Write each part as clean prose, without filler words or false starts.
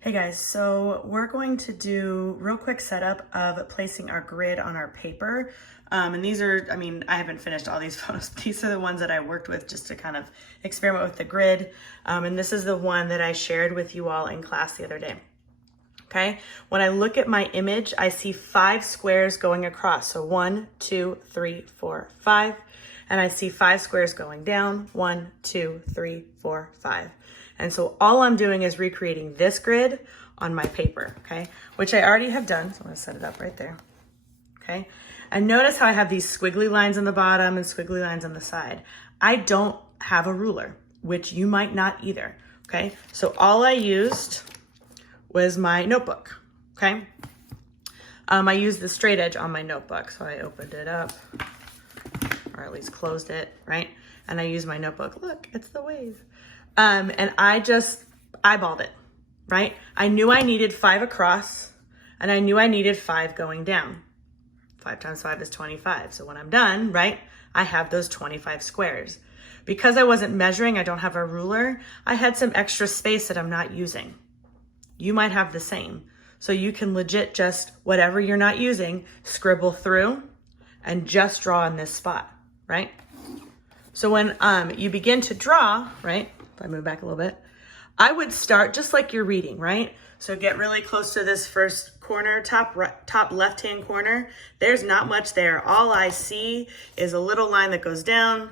Hey guys, so we're going to do real quick setup of placing our grid on our paper. And these are, I haven't finished all these photos. These are the ones that I worked with just to kind of experiment with the grid. And this is the one that I shared with you all in class the other day. Okay, when I look at my image, I see 5 squares going across. So 1, 2, 3, 4, 5. And I see 5 squares going down. 1, 2, 3, 4, 5. And so all I'm doing is recreating this grid on my paper, okay? Which I already have done, so I'm gonna set it up right there, okay? And notice how I have these squiggly lines on the bottom and squiggly lines on the side. I don't have a ruler, which you might not either, okay? So all I used was my notebook, okay? I used the straight edge on my notebook, so I opened it up, or at least closed it, right? And I used my notebook. Look, it's the wave. And I just eyeballed it, right? I knew I needed 5 across, and I knew I needed 5 going down. 5 times 5 is 25. So when I'm done, right, I have those 25 squares. Because I wasn't measuring, I don't have a ruler, I had some extra space that I'm not using. You might have the same. So you can legit just, whatever you're not using, scribble through and just draw in this spot, right? So when you begin to draw, right, if I move back a little bit, I would start just like you're reading, right? So get really close to this first corner, top left-hand corner. There's not much there. All I see is a little line that goes down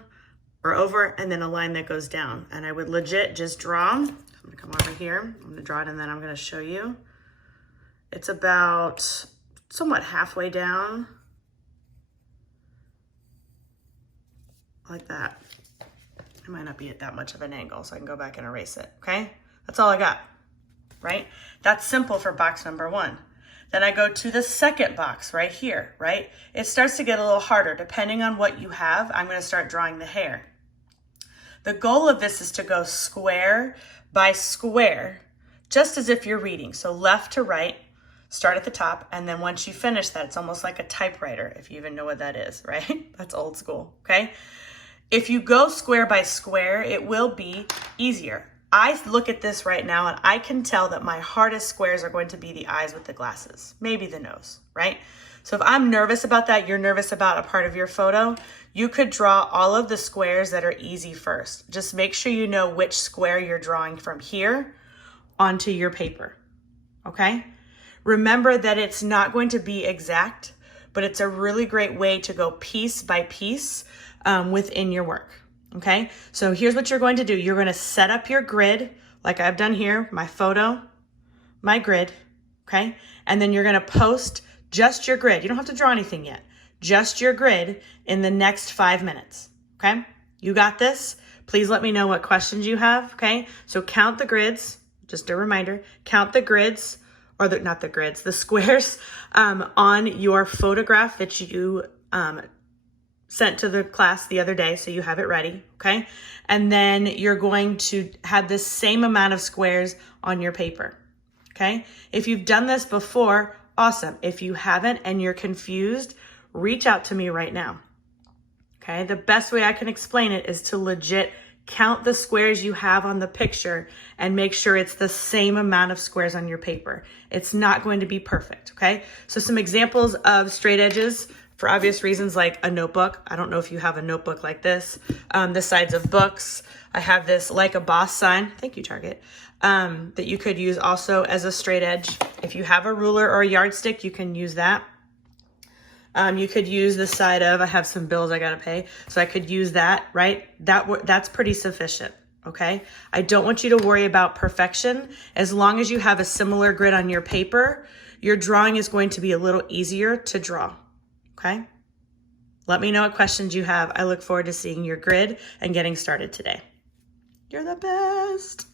or over, and then a line that goes down. And I would legit just draw. I'm gonna come over here. I'm gonna draw it, and then I'm gonna show you. It's about somewhat halfway down, like that. It might not be at that much of an angle, so I can go back and erase it, okay? That's all I got, right? That's simple for box number 1. Then I go to the second box right here, right? It starts to get a little harder. Depending on what you have, I'm gonna start drawing the hair. The goal of this is to go square by square, just as if you're reading. So left to right, start at the top, and then once you finish that, it's almost like a typewriter, if you even know what that is, right? That's old school, okay? If you go square by square, it will be easier. I look at this right now and I can tell that my hardest squares are going to be the eyes with the glasses, maybe the nose, right? So if I'm nervous about that, you're nervous about a part of your photo, you could draw all of the squares that are easy first. Just make sure you know which square you're drawing from here onto your paper, okay? Remember that it's not going to be exact, but it's a really great way to go piece by piece within your work, okay? So here's what you're going to do. You're going to set up your grid like I've done here, my photo, my grid, okay? And then you're going to post just your grid. You don't have to draw anything yet. Just your grid in the next 5 minutes, okay? You got this. Please let me know what questions you have, okay? So count the grids, just a reminder, count the grids, or not the grids, the squares on your photograph that you sent to the class the other day, so you have it ready, okay? And then you're going to have the same amount of squares on your paper, okay? If you've done this before, awesome. If you haven't and you're confused, reach out to me right now, okay? The best way I can explain it is to legit count the squares you have on the picture and make sure it's the same amount of squares on your paper. It's not going to be perfect, okay? So some examples of straight edges, for obvious reasons, like a notebook. I don't know if you have a notebook like this. The sides of books. I have this like a boss sign. Thank you, Target. That you could use also as a straight edge. If you have a ruler or a yardstick, you can use that. You could use the side of, I have some bills I gotta pay, so I could use that, right? That's pretty sufficient, okay? I don't want you to worry about perfection. As long as you have a similar grid on your paper, your drawing is going to be a little easier to draw. Okay? Let me know what questions you have. I look forward to seeing your grid and getting started today. You're the best.